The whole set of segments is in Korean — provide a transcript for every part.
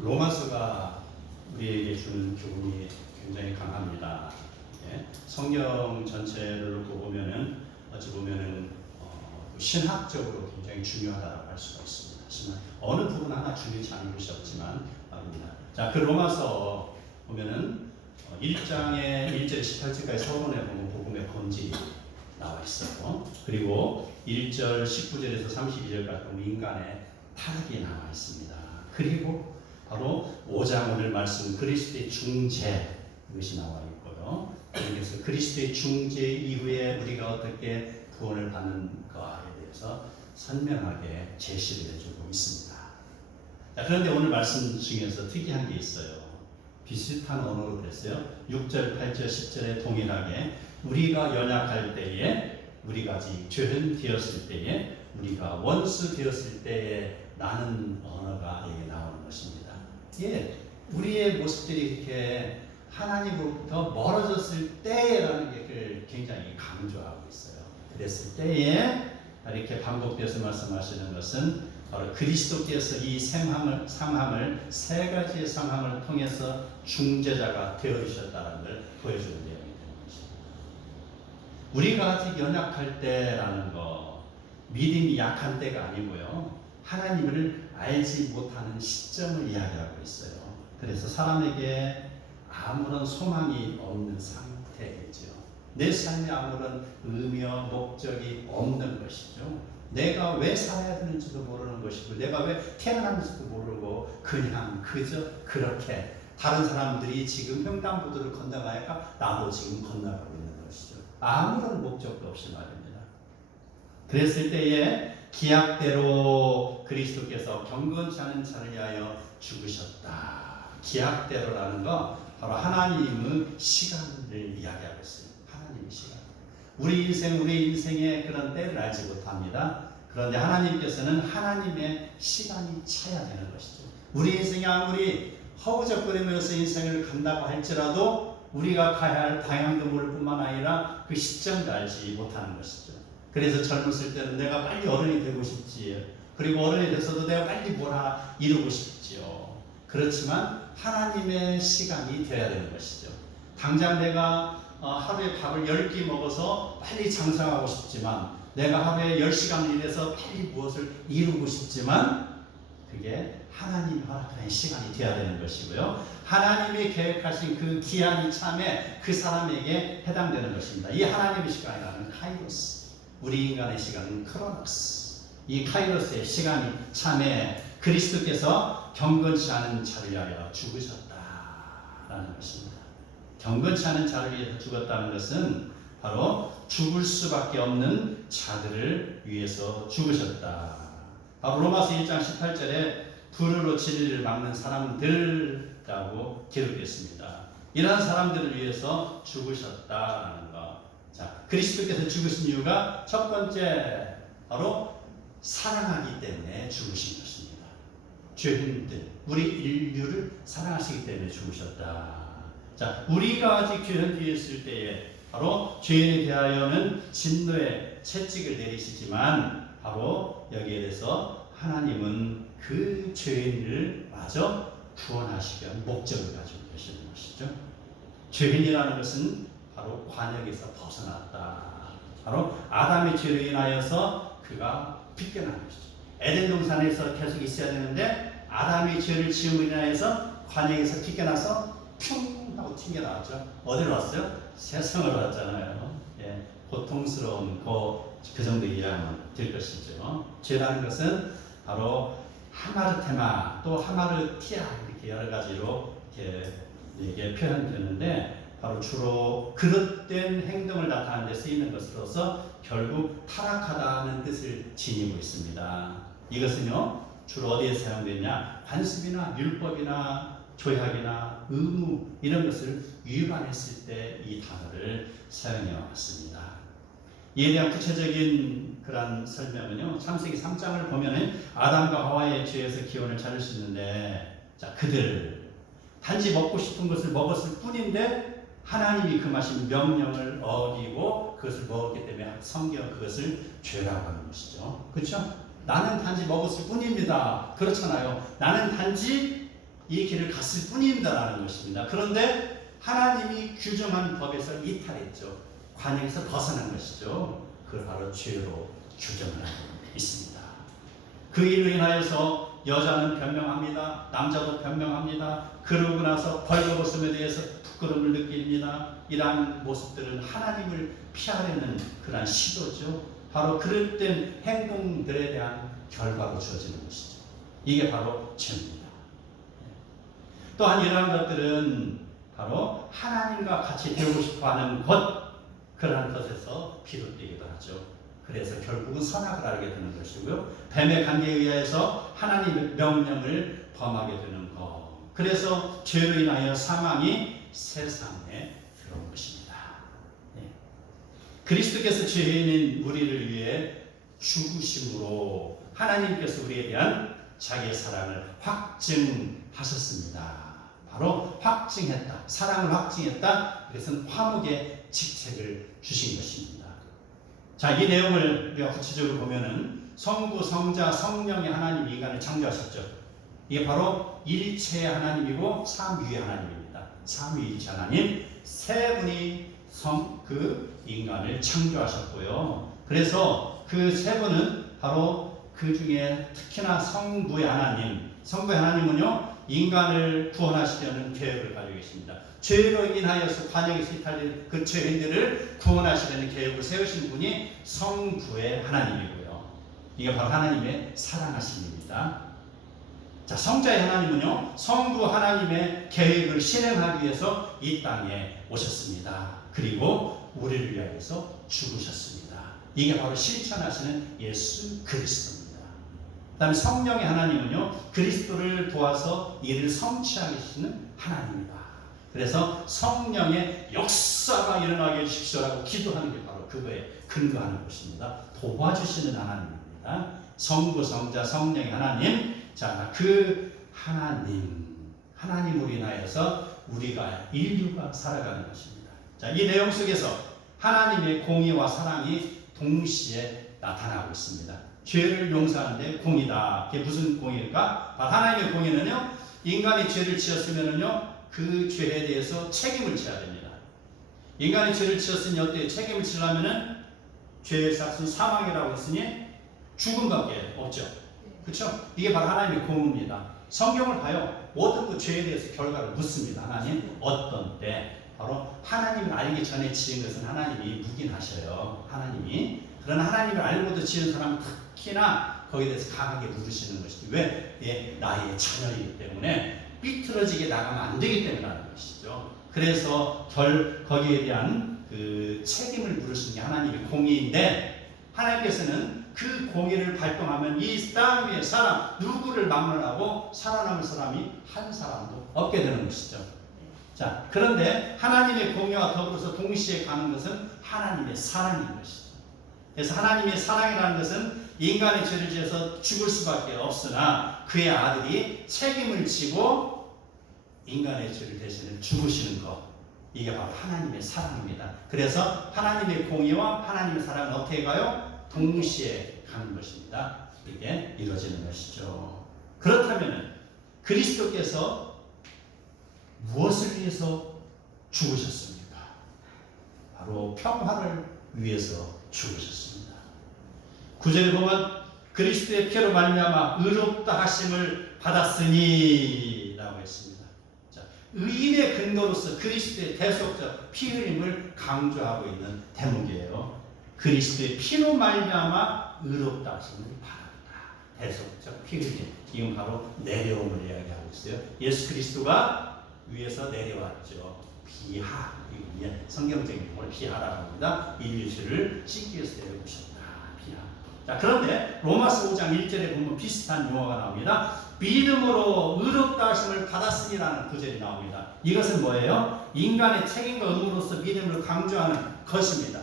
로마서가 우리에게 주는 교훈이 굉장히 강합니다. 예? 성경 전체를 놓고 보면은 어찌 보면은 신학적으로 굉장히 중요하다고 할 수가 있습니다. 하지만 어느 부분 하나 중요치 않은 것이 없지만 말입니다. 자, 그 로마서 보면은 1장의 1절 18절까지 서론에 보면 복음의 본질이 나와 있어요. 그리고 1절 19절에서 32절까지 보면 인간의 타락이 나와 있습니다. 그리고 바로 5장 오늘 말씀 그리스도의 중재 이것이 나와 있고요. 그래서 그리스도의 중재 이후에 우리가 어떻게 구원을 받는가에 대해서 선명하게 제시를 해주고 있습니다. 자, 그런데 오늘 말씀 중에서 특이한 게 있어요. 비슷한 언어로 됐어요. 6절, 8절, 10절에 동일하게 우리가 연약할 때에, 우리가 아직 죄인 되었을 때에, 우리가 원수 되었을 때에 나는 언어가 여기 나오는 것입니다. 예, 우리의 모습들이 이렇게 하나님으로부터 멀어졌을 때라는 게 굉장히 강조하고 있어요. 그랬을 때에 이렇게 반복돼서 말씀하시는 것은 바로 그리스도께서 이 상함을 세 가지의 상함을 통해서 중재자가 되어주셨다는 걸 보여주는 내용이 되는 것입니다. 우리가 아직 연약할 때라는 거, 믿음이 약한 때가 아니고요. 하나님을 알지 못하는 시점을 이야기하고 있어요. 그래서 사람에게 아무런 소망이 없는 상태이죠. 내 삶에 아무런 의미와 목적이 없는 것이죠. 내가 왜 살아야 되는지도 모르는 것이고 내가 왜 태어났는지도 모르고 그냥 그저 그렇게 다른 사람들이 지금 횡단보도를 건너가니까 나도 지금 건너가고 있는 것이죠. 아무런 목적도 없이 말입니다. 그랬을 때에 기약대로 그리스도께서 경건치 않은 자를 위하여 죽으셨다. 기약대로라는 거 바로 하나님의 시간을 이야기하고 있어요. 하나님의 시간. 우리 인생의 그런 때를 알지 못합니다. 그런데 하나님께서는 하나님의 시간이 차야 되는 것이죠. 우리 인생이 아무리 허우적거리면서 인생을 간다고 할지라도 우리가 가야 할 방향도 모를 뿐만 아니라 그 시점도 알지 못하는 것이죠. 그래서 젊었을 때는 내가 빨리 어른이 되고 싶지. 그리고 어른이 돼서도 내가 빨리 뭐라 이루고 싶지요. 그렇지만 하나님의 시간이 되어야 되는 것이죠. 당장 내가 하루에 밥을 10끼 먹어서 빨리 장성하고 싶지만 내가 하루에 10시간을 일해서 빨리 무엇을 이루고 싶지만 그게 하나님이 허락하는 시간이 되어야 되는 것이고요. 하나님이 계획하신 그 기한이 참에 그 사람에게 해당되는 것입니다. 이 하나님의 시간이라는 카이로스, 우리 인간의 시간은 크로노스. 이 카이로스의 시간이 참에 그리스도께서 경건치 않은 자를 위하여 죽으셨다라는 것입니다. 경건치 않은 자를 위해서 죽었다는 것은 바로 죽을 수밖에 없는 자들을 위해서 죽으셨다. 바로 로마서 1장 18절에 불의로 진리를 막는 사람들이라고 기록했습니다. 이러한 사람들을 위해서 죽으셨다라는 것. 자, 그리스도께서 죽으신 이유가 첫 번째 바로 사랑하기 때문에 죽으신 것입니다. 죄인들, 우리 인류를 사랑하시기 때문에 죽으셨다. 자, 우리가 아직 죄인 되었을 때에 바로 죄인에 대하여는 진노의 채찍을 내리시지만 바로 여기에 대해서 하나님은 그 죄인을 마저 구원하시기 위한 목적을 가지고 계시는 것이죠. 죄인이라는 것은 바로 관역에서 벗어났다. 바로 아담의 죄로 인하여서 그가 빗겨난 것이죠. 에덴 동산에서 계속 있어야 되는데 아담의 죄를 지음으로 인하여서 관역에서 빗겨나서 퉁 하고 튕겨나왔죠. 어디로 왔어요? 세상으로 왔잖아요. 예, 고통스러운 그 정도 이해하면 될 것이죠. 죄라는 것은 바로 하마르테마 또 하마르티아 이렇게 여러 가지로 이게 표현되는데 바로 주로 그릇된 행동을 나타내는 데 쓰이는 것으로서 결국 타락하다는 뜻을 지니고 있습니다. 이것은요 주로 어디에 사용되냐? 관습이나 율법이나 조약이나 의무 이런 것을 위반했을 때 이 단어를 사용해 왔습니다. 이에 대한 구체적인 그런 설명은요 창세기 3장을 보면은 아담과 하와의 죄에서 기원을 찾을 수 있는데 자 그들 단지 먹고 싶은 것을 먹었을 뿐인데 하나님이 금하신 명령을 어기고 그것을 먹었기 때문에 성경 그것을 죄라고 하는 것이죠. 그렇죠? 나는 단지 먹었을 뿐입니다. 그렇잖아요. 나는 단지 이 길을 갔을 뿐입니다라는 것입니다. 그런데 하나님이 규정한 법에서 이탈했죠. 관역에서 벗어난 것이죠. 그걸 바로 죄로 규정을 하고 있습니다. 그 일로 인하여서 여자는 변명합니다. 남자도 변명합니다. 그러고 나서 벌거벗음에 대해서 부끄러움을 느낍니다. 이러한 모습들은 하나님을 피하려는 그런 시도죠. 바로 그럴 땐 행동들에 대한 결과로 주어지는 것이죠. 이게 바로 죄입니다. 또한 이러한 것들은 바로 하나님과 같이 되고 싶어하는 것, 그러한 것에서 비롯되기도 하죠. 그래서 결국은 선악을 알게 되는 것이고요. 뱀의 관계에 의해서 하나님의 명령을 범하게 되는 것. 그래서 죄로 인하여 사망이 세상에 들어온 것입니다. 그리스도께서 죄인인 우리를 위해 죽으심으로 하나님께서 우리에 대한 자기의 사랑을 확증하셨습니다. 바로 확증했다. 사랑을 확증했다. 그것은 화목의 직책을 주신 것입니다. 자, 이 내용을 우리가 구체적으로 보면은 성부, 성자, 성령의 하나님 인간을 창조하셨죠. 이게 바로 일체의 하나님이고 삼위의 하나님입니다. 삼위일체 하나님 세 분이 그 인간을 창조하셨고요. 그래서 그 세 분은 바로 그 중에 특히나 성부의 하나님, 성부의 하나님은요 인간을 구원하시려는 계획을 가지고 계십니다. 죄로 인하여서 관역에서 이탈된 그 죄인들을 구원하시려는 계획을 세우신 분이 성부의 하나님이고요. 이게 바로 하나님의 사랑하심입니다. 자, 성자의 하나님은요 성부 하나님의 계획을 실행하기 위해서 이 땅에 오셨습니다. 그리고 우리를 위하여서 죽으셨습니다. 이게 바로 실천하시는 예수 그리스도입니다. 그 다음에 성령의 하나님은요 그리스도를 도와서 이를 성취하게 하시는 하나님입니다. 그래서 성령의 역사가 일어나게 해주십시오라고 기도하는 게 바로 그거에 근거하는 것입니다. 도와주시는 하나님입니다. 성부, 성자, 성령의 하나님. 자, 그 하나님으로 인하여서 우리가 인류가 살아가는 것입니다. 자, 이 내용 속에서 하나님의 공의와 사랑이 동시에 나타나고 있습니다. 죄를 용서하는데 공의다. 그게 무슨 공의일까? 하나님의 공의는요, 인간이 죄를 지었으면은요, 그 죄에 대해서 책임을 져야 됩니다. 인간이 죄를 지었으니 어때요? 책임을 지려면은 죄의 삭은 사망이라고 했으니 죽음밖에 없죠. 그렇죠? 이게 바로 하나님의 공의입니다. 성경을 봐요. 모든 그 죄에 대해서 결과를 묻습니다. 하나님 어떤 때 바로 하나님을 알기 전에 지은 것은 하나님이 묵인하셔요. 하나님이. 그러나 하나님을 알고도 지은 사람은 특히나 거기에 대해서 강하게 물으시는 것이지. 왜? 예, 나의 자녀이기 때문에 삐뚤어지게 나가면 안 되기 때문이라는 것이죠. 그래서 거기에 대한 그 책임을 물으시는 게 하나님의 공의인데, 하나님께서는 그 공의를 발동하면 이 땅 위에 사람 누구를 막론하고 살아남을 사람이 한 사람도 없게 되는 것이죠. 자, 그런데 하나님의 공의와 더불어서 동시에 가는 것은 하나님의 사랑인 것이죠. 그래서 하나님의 사랑이라는 것은 인간의 죄를 지어서 죽을 수밖에 없으나 그의 아들이 책임을 지고 인간의 죄를 대신해 죽으시는 것, 이게 바로 하나님의 사랑입니다. 그래서 하나님의 공의와 하나님의 사랑은 어떻게 가요? 동시에 가는 것입니다. 이게 이루어지는 것이죠. 그렇다면 그리스도께서 무엇을 위해서 죽으셨습니까? 바로 평화를 위해서 죽으셨습니다. 9절에 보면 그리스도의 피로 말미암아 의롭다 하심을 받았으니 라고 했습니다. 자, 의인의 근거로서 그리스도의 대속적 피 흘림을 강조하고 있는 대목이에요. 그리스도의 피로 말미암아 의롭다 하심을 받았다. 대속적 피 흘림. 이건 바로 내려옴을 이야기하고 있어요. 예수 그리스도가 위에서 내려왔죠. 비하. 성경적인 용어를 비하라고 합니다. 인류를 씻기 위해서 내려오셨다. 비하. 자, 그런데 로마서 5장 1절에 보면 비슷한 용어가 나옵니다. 믿음으로 의롭다 하심을 받았으니라는 구절이 나옵니다. 이것은 뭐예요? 인간의 책임과 의무로서 믿음을 강조하는 것입니다.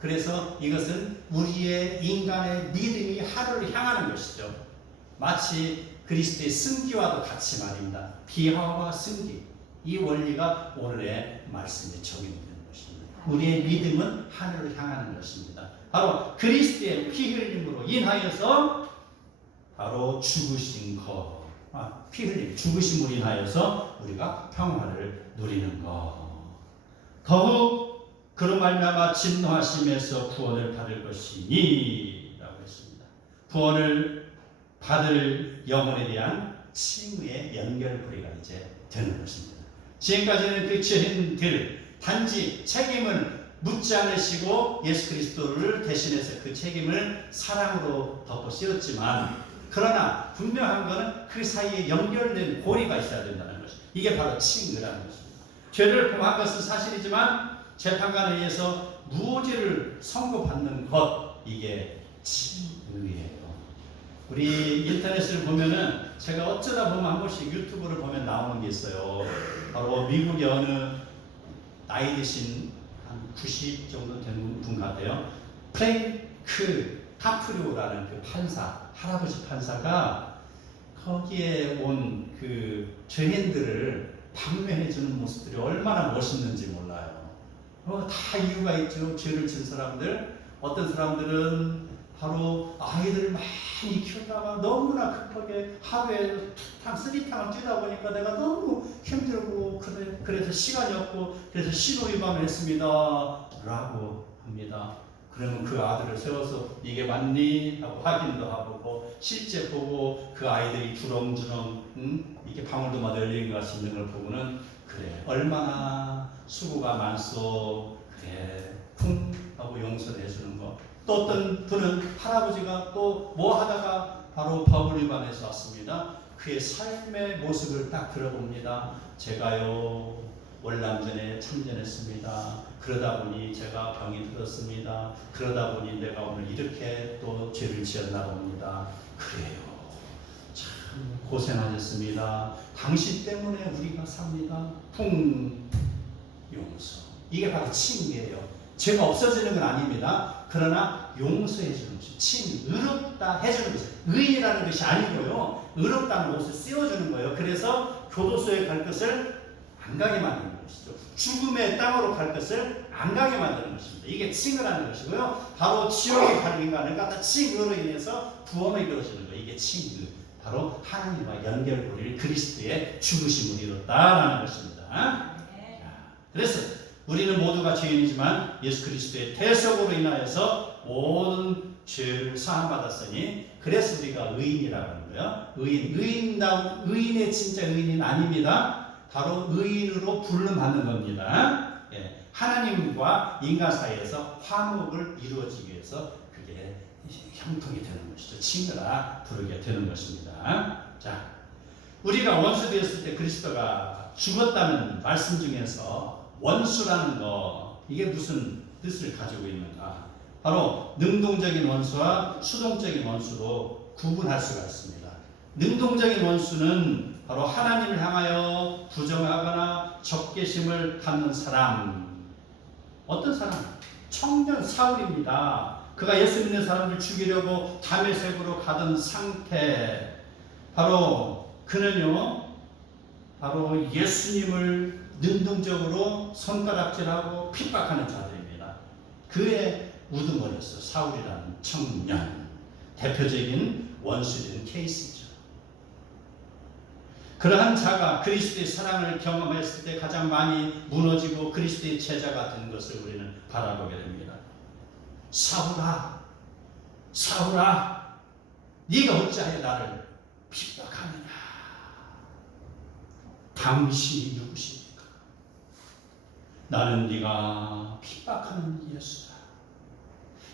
그래서 이것은 우리의 인간의 믿음이 하루를 향하는 것이죠. 마치 그리스도의 승기와도 같이 말입니다. 비하와 승기. 이 원리가 오늘의 말씀에 적용되는 것입니다. 우리의 믿음은 하늘을 향하는 것입니다. 바로 그리스도의 피 흘림으로 인하여서 바로 죽으신 것. 피 흘림, 죽으심으로 인하여서 우리가 평화를 누리는 것. 더욱 그런 말미암아 진노하심에서 구원을 받을 것이니 라고 했습니다. 구원을 받을 영혼에 대한 칭의의 연결고리가 이제 되는 것입니다. 지금까지는 그 죄인들 단지 책임을 묻지 않으시고 예수 그리스도를 대신해서 그 책임을 사랑으로 덮어 씌웠지만, 그러나 분명한 것은 그 사이에 연결된 고리가 있어야 된다는 것입니다. 이게 바로 칭의라는 것입니다. 죄를 범한 것은 사실이지만 재판관에 의해서 무죄를 선고받는 것, 이게 칭의예요. 우리 인터넷을 보면은 제가 어쩌다 보면 한 번씩 유튜브를 보면 나오는 게 있어요. 바로 미국의 어느 나이 드신 한 90 정도 되는 분 같아요. 프랭크 카프리오라는 그 판사, 할아버지 판사가 거기에 온 그 죄인들을 방면해주는 모습들이 얼마나 멋있는지 몰라요. 다 이유가 있죠. 죄를 진 사람들. 어떤 사람들은 바로 아이들을 많이 키우다가 너무나 급하게 하루에 2탕, 3탕을 뛰다 보니까 내가 너무 힘들고 그래서 시간이 없고 그래서 신호위반을 했습니다 라고 합니다. 그러면 그 아들을 세워서 이게 맞니? 하고 확인도 하고 실제 보고 그 아이들이 주렁주렁 이렇게 방울도마다 열린 것 같이 있는 걸 보고는 그래 얼마나 수고가 많소, 그래 쿵 하고 용서를 해주는 거. 또 어떤 분은 할아버지가 또 뭐 하다가 바로 법을 위반해서 왔습니다. 그의 삶의 모습을 딱 들어봅니다. 제가요 월남전에 참전했습니다. 그러다 보니 제가 병이 들었습니다. 그러다 보니 내가 오늘 이렇게 또 죄를 지었나 봅니다. 그래요. 참 고생하셨습니다. 당신 때문에 우리가 삽니다. 풍 용서. 이게 바로 칭의예요. 죄가 없어지는 건 아닙니다. 그러나 용서해 주는 것이 칭, 의롭다 해주는 것이 의라는 것이 아니고요. 의롭다는 옷을 씌워주는 거예요. 그래서 교도소에 갈 것을 안 가게 만드는 것이죠. 죽음의 땅으로 갈 것을 안 가게 만드는 것입니다. 이게 칭을 하는 것이고요. 바로 지옥에 가는 인간을 갖다 칭으로 인해서 구원을 이루어지는 거예요. 이게 칭의. 바로 하나님과 연결고리를 그리스도의 죽으심으로 이뤘다라는 것입니다. 그래서 우리는 모두가 죄인이지만 예수 그리스도의 대속으로 인하여서 모든 죄를 사함받았으니 그래서 우리가 의인이라고 하는 거예요. 의인의 진짜 의인은 아닙니다. 바로 의인으로 부름받는 겁니다. 예, 하나님과 인간 사이에서 화목을 이루어지기 위해서 그게 형통이 되는 것이죠. 칭의라 부르게 되는 것입니다. 자, 우리가 원수 되었을 때 그리스도가 죽었다는 말씀 중에서 원수라는 거, 이게 무슨 뜻을 가지고 있는가? 바로 능동적인 원수와 수동적인 원수로 구분할 수가 있습니다. 능동적인 원수는 바로 하나님을 향하여 부정하거나 적개심을 갖는 사람. 어떤 사람? 청년 사울입니다. 그가 예수 믿는 사람을 죽이려고 다메섹으로 가던 상태. 바로 그는요, 바로 예수님을 능동적으로 손가락질하고 핍박하는 자들입니다. 그의 우두머리였어. 사울이라는 청년. 대표적인 원수된 케이스죠. 그러한 자가 그리스도의 사랑을 경험했을 때 가장 많이 무너지고 그리스도의 제자가 된 것을 우리는 바라보게 됩니다. 사울아, 사울아, 네가 어찌하여 나를 핍박하느냐? 당신이 누구십니까? 나는 네가 핍박하는 예수다.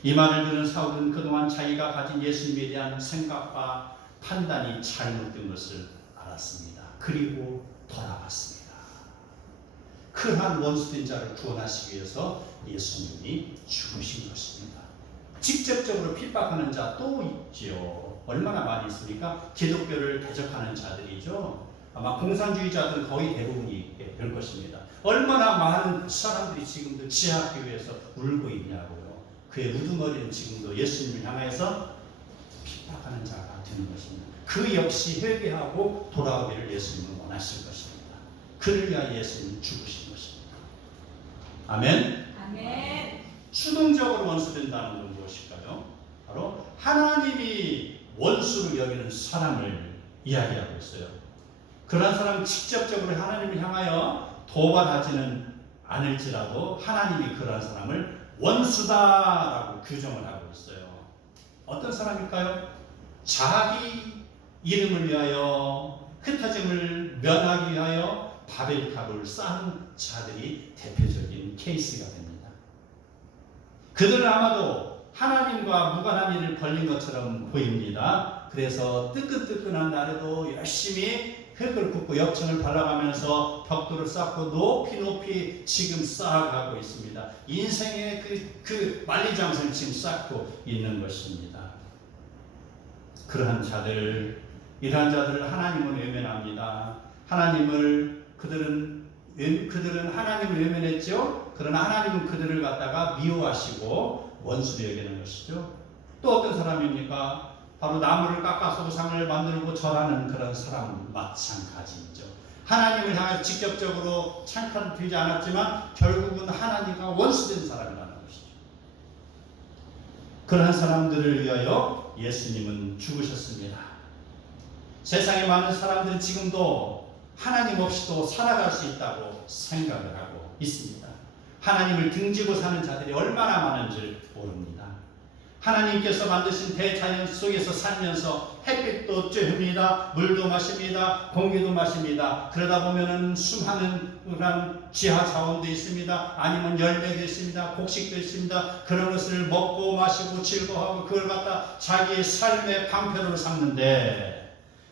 이 말을 듣는 사울은 그동안 자기가 가진 예수님에 대한 생각과 판단이 잘못된 것을 알았습니다. 그리고 돌아왔습니다. 그러한 원수된 자를 구원하시기 위해서 예수님이 죽으신 것입니다. 직접적으로 핍박하는 자 또 있지요. 얼마나 많이 있습니까? 기독교를 대적하는 자들이죠. 아마 공산주의자들은 거의 대부분이 될 것입니다. 얼마나 많은 사람들이 지금도 지하교회에서 울고 있냐고요. 그의 우두머리는 지금도 예수님을 향해서 핍박하는 자가 되는 것입니다. 그 역시 회개하고 돌아오기를 예수님은 원하실 것입니다. 그를 위하여 예수님은 죽으신 것입니다. 아멘. 아멘. 수동적으로 원수된다는 건 무엇일까요? 바로 하나님이 원수를 여기는 사람을 이야기하고 있어요. 그런 사람은 직접적으로 하나님을 향하여 도발하지는 않을지라도 하나님이 그런 사람을 원수다라고 규정을 하고 있어요. 어떤 사람일까요? 자기 이름을 위하여 흩어짐을 면하기 위하여 바벨탑을 쌓은 자들이 대표적인 케이스가 됩니다. 그들은 아마도 하나님과 무관한 일을 벌린 것처럼 보입니다. 그래서 뜨끈뜨끈한 날에도 열심히 흙을 굽고 역청을 발라가면서 벽돌을 쌓고 높이 지금 쌓아가고 있습니다. 인생의 그 만리장성을 지금 쌓고 있는 것입니다. 그러한 자들, 이러한 자들을 하나님은 외면합니다. 그들은 하나님을 외면했죠. 그러나 하나님은 그들을 갖다가 미워하시고 원수로 여기는 것이죠. 또 어떤 사람입니까? 바로 나무를 깎아서 우상을 만들고 절하는 그런 사람 마찬가지죠. 하나님을 향해 직접적으로 찬탄을 들지 않았지만 결국은 하나님과 원수된 사람이라는 것이죠. 그러한 사람들을 위하여 예수님은 죽으셨습니다. 세상에 많은 사람들은 지금도 하나님 없이도 살아갈 수 있다고 생각을 하고 있습니다. 하나님을 등지고 사는 자들이 얼마나 많은지 모릅니다. 하나님께서 만드신 대자연 속에서 살면서 햇빛도 쬐입니다. 물도 마십니다. 공기도 마십니다. 그러다 보면은 수많은 지하 자원도 있습니다. 아니면 열매도 있습니다. 곡식도 있습니다. 그런 것을 먹고 마시고 즐거워하고 그걸 갖다 자기의 삶의 방편으로 삼는데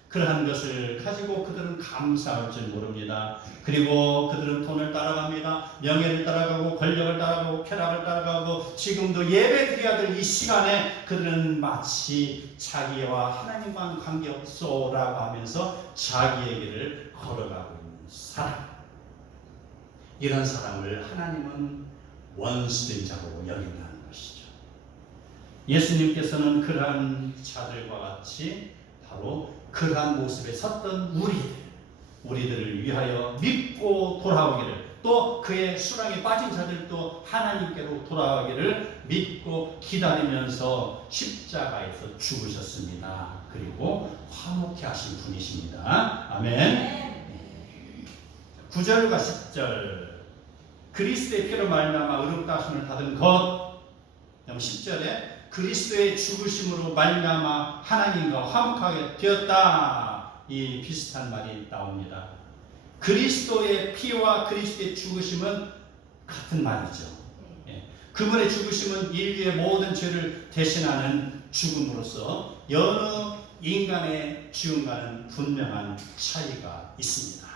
그러한 것을 가지고 그들은 감사할 줄 모릅니다. 그리고 그들은 돈을 따라갑니다. 명예를 따라가고 권력을 따라가고 쾌락을 따라가고 지금도 예배드려야 될 이 시간에 그들은 마치 자기와 하나님과는 관계없소라고 하면서 자기의 길을 걸어가고 있는 사람. 이런 사람을 하나님은 원수된 자로 여긴다는 것이죠. 예수님께서는 그러한 자들과 같이 바로 그러한 모습에 섰던 우리들을 위하여 믿고 돌아오기를, 또 그의 수랑에 빠진 자들도 하나님께로 돌아오기를 믿고 기다리면서 십자가에서 죽으셨습니다. 그리고 화목케 하신 분이십니다. 아멘. 9절과 10절 그리스도의 피로 말미암아 의롭다 하심을 받은 것. 10절에 그리스도의 죽으심으로 말미암아 하나님과 화목하게 되었다. 이 비슷한 말이 나옵니다. 그리스도의 피와 그리스도의 죽으심은 같은 말이죠. 그분의 죽으심은 인류의 모든 죄를 대신하는 죽음으로서 여느 인간의 죽음과는 분명한 차이가 있습니다.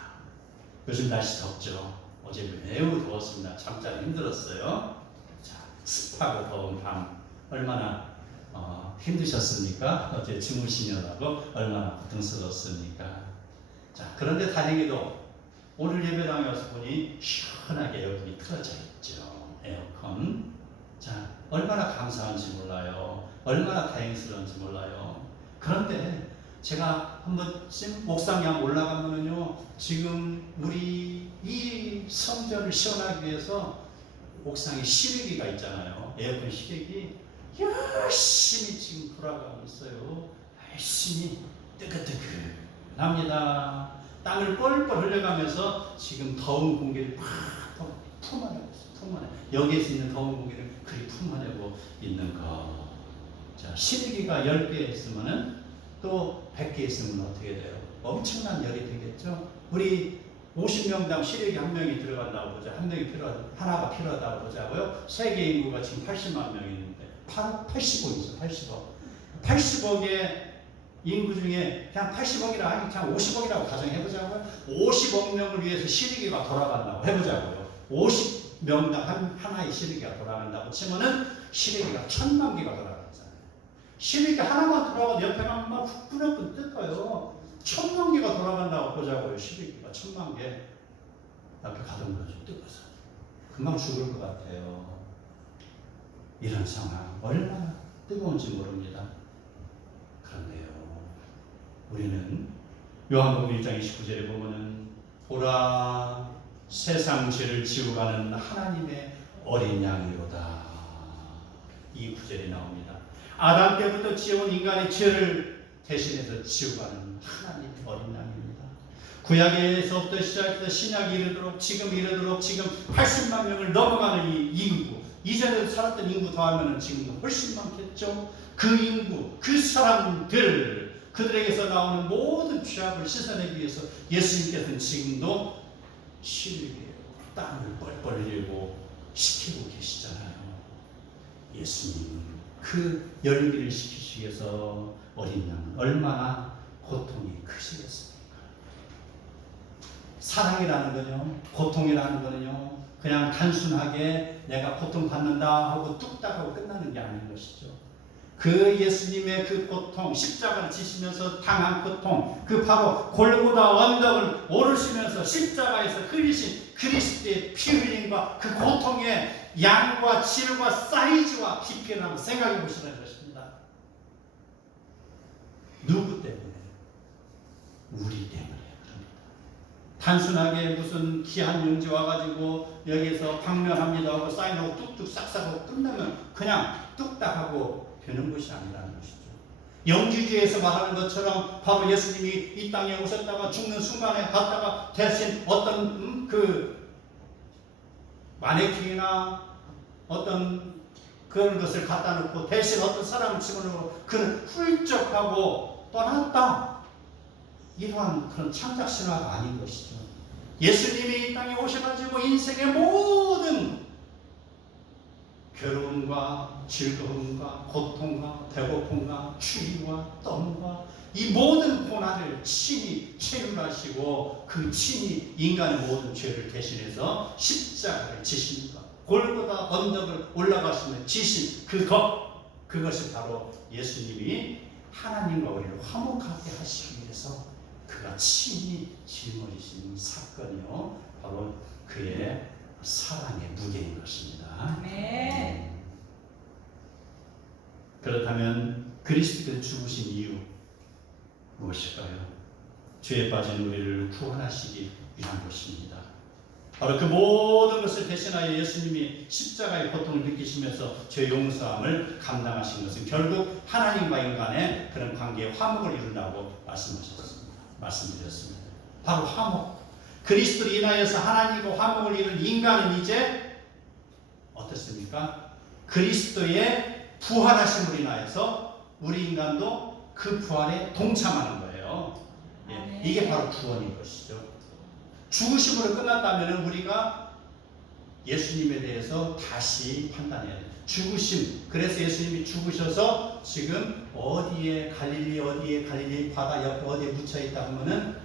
요즘 날씨 덥죠. 어제 매우 더웠습니다. 잠자리 힘들었어요. 자, 습하고 더운 밤 얼마나 힘드셨습니까? 어제 주무시느라고 얼마나 고통스러웠습니까? 자, 그런데 다행히도 오늘 예배당에 와서 보니 시원하게 에어컨이 틀어져 있죠. 에어컨. 자, 얼마나 감사한지 몰라요. 얼마나 다행스러운지 몰라요. 그런데 제가 한번 옥상에 올라가면요, 지금 우리 이 성전을 시원하기 위해서 옥상에 실외기가 있잖아요. 에어컨 실외기 열심히 지금 돌아가고 있어요. 열심히 뜨끈뜨끈합니다. 땅을 뻘뻘 흘려가면서 지금 더운 공기를 팍 품어내고 있어요. 여기에서 있는 더운 공기를 그리 품어내고 있는 거. 자, 실외기가 10개 있으면은 또 100개 있으면 어떻게 돼요? 엄청난 열이 되겠죠? 우리 50명당 실외기 한 명이 들어간다고 보자. 하나가 필요하다고 보자고요. 세계 인구가 지금 80만 명이 있는데 80억 있어. 80억의 인구 중에 그냥 80억이라 아니 그냥 50억이라고 가정해보자고요. 50억 명을 위해서 실외기가 돌아간다고 해보자고요. 50명당 하나의 실외기가 돌아간다고 치면은 실외기가 1000만 개가 돌아가잖아요. 실외기 하나만 돌아가도 옆에만 막 후끈후끈 뜰까요? 1000만 개가 돌아간다고 보자고요. 실외기가 1000만 개. 옆에 가던 거죠. 뜨거워서 금방 죽을 것 같아요. 이런 상황 얼마나 뜨거운지 모릅니다. 그런데요, 우리는 요한복음 1장 29절에 보면은 보라 세상 죄를 지우가는 하나님의 어린 양이로다. 이 구절이 나옵니다. 아담 때부터 지어온 인간의 죄를 대신해서 지어가는 하나님의 어린 양입니다. 구약에서부터 시작해서 신약이 이르도록 지금 80만 명을 넘어가는 이 인구, 이전에 살았던 인구 더하면 지금 훨씬 많겠죠. 그 인구, 그 사람들, 그들에게서 나오는 모든 죄악을 씻어내기 위해서 예수님께서는 지금도 시리게 땀을 뻘뻘 흘리고 시키고 계시잖아요. 예수님은 그 열기를 식히시기 위해서 어린 양은 얼마나 고통이 크시겠습니까? 사랑이라는 거요, 고통이라는 거는요, 그냥 단순하게 내가 고통받는다 하고 뚝딱 하고 끝나는 게 아닌 것이죠. 그 예수님의 그 고통, 십자가를 지시면서 당한 고통, 그 바로 골고다 언덕을 오르시면서 십자가에서 흘리신 그리스도의 피 흘림과 그 고통의 양과 질과 사이즈와 깊이를 한번 생각해 보시는 것입니다. 누구 때문에? 우리 때문에. 단순하게 무슨 귀한 용지 와가지고 여기서 방면합니다 하고 사인하고 뚝뚝 싹싹 하고 끝나면 그냥 뚝딱 하고 되는 것이 아니라는 것이죠. 영지주의에서 말하는 것처럼 바로 예수님이 이 땅에 오셨다가 죽는 순간에 갔다가 대신 어떤 그 마네킹이나 어떤 그런 것을 갖다 놓고 대신 어떤 사람을 집어넣고 그는 훌쩍하고 떠났다. 이러한 그런 창작 신화가 아닌 것이죠. 예수님이 이 땅에 오셔가지고 인생의 모든 괴로움과 즐거움과 고통과 배고픔과 추위와 땀과 이 모든 고난을 친히 체휼하시고 그 친히 인간의 모든 죄를 대신해서 십자가를 지십니다. 골고다 언덕을 올라가시며 지신 그것이 바로 예수님이 하나님과 우리를 화목하게 하시기 위해서 그가 친히 짊어지신 사건이요, 바로 그의 사랑의 무게인 것입니다. 아멘. 그렇다면 그리스도께서 죽으신 이유 무엇일까요? 죄에 빠진 우리를 구원하시기 위한 것입니다. 바로 그 모든 것을 대신하여 예수님이 십자가의 고통을 느끼시면서 죄 용서함을 감당하신 것은 결국 하나님과 인간의 그런 관계에 화목을 이룬다고 말씀드렸습니다. 바로 화목. 그리스도를 인하여서 하나님과 화목을 이룬 인간은 이제 어떻습니까? 그리스도의 부활하심으로 인하여서 우리 인간도 그 부활에 동참하는 거예요. 예, 이게 바로 구원인 것이죠. 죽으심으로 끝났다면 우리가 예수님에 대해서 다시 판단해야 돼요. 죽으심. 그래서 예수님이 죽으셔서 지금 어디에 갈릴리 바다 옆에 어디에 묻혀있다 하면은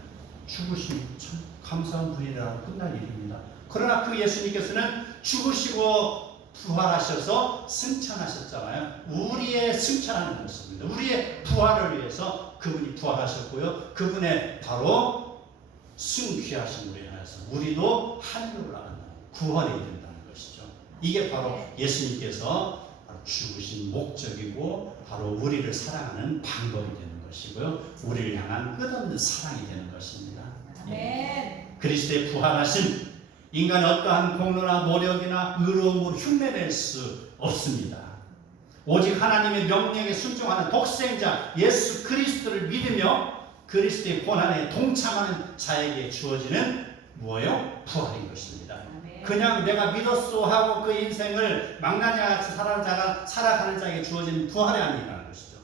죽으심 참 감사한 분이라고 끝날 일입니다. 그러나 그 예수님께서는 죽으시고 부활하셔서 승천하셨잖아요. 우리의 승천하는 것입니다. 우리의 부활을 위해서 그분이 부활하셨고요. 그분의 바로 승귀하심으로 인하여서 우리도 하늘로 올라간다. 구원이 된다는 것이죠. 이게 바로 예수님께서 죽으신 목적이고 바로 우리를 사랑하는 방법이 되는 것이고요. 우리를 향한 끝없는 사랑이 되는 것입니다. 아멘. 그리스도의 부활하심, 인간의 어떠한 공로나 노력이나 의로움으로 흉내낼 수 없습니다. 오직 하나님의 명령에 순종하는 독생자 예수 그리스도를 믿으며 그리스도의 고난에 동참하는 자에게 주어지는 뭐예요? 부활인 것입니다. 아멘. 그냥 내가 믿었소 하고 그 인생을 망나니같이 살아가는 자에게 주어지는 부활이 아니라는 것이죠.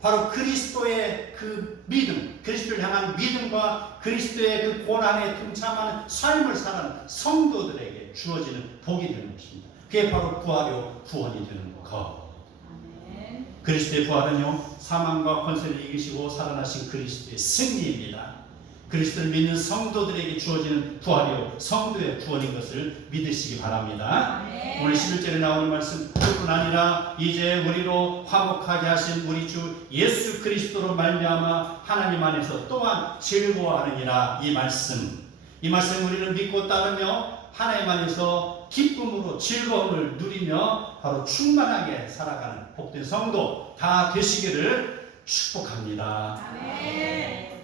바로 그리스도의 그 믿음, 그리스도를 향한 믿음과 그리스도의 그 고난에 동참하는 삶을 사는 성도들에게 주어지는 복이 되는 것입니다. 그게 바로 부활이요 구원이 되는 것. 그리스도의 부활은요, 사망과 권세를 이기시고 살아나신 그리스도의 승리입니다. 그리스도를 믿는 성도들에게 주어지는 부활이요 성도의 구원인 것을 믿으시기 바랍니다. 아멘. 오늘 11절에 나오는 말씀, 그뿐 아니라 이제 우리로 화목하게 하신 우리 주 예수 그리스도로 말미암아 하나님 안에서 또한 즐거워하느니라. 이 말씀 우리는 믿고 따르며 하나님 안에서 기쁨으로 즐거움을 누리며 바로 충만하게 살아가는 복된 성도 다 되시기를 축복합니다. 아멘.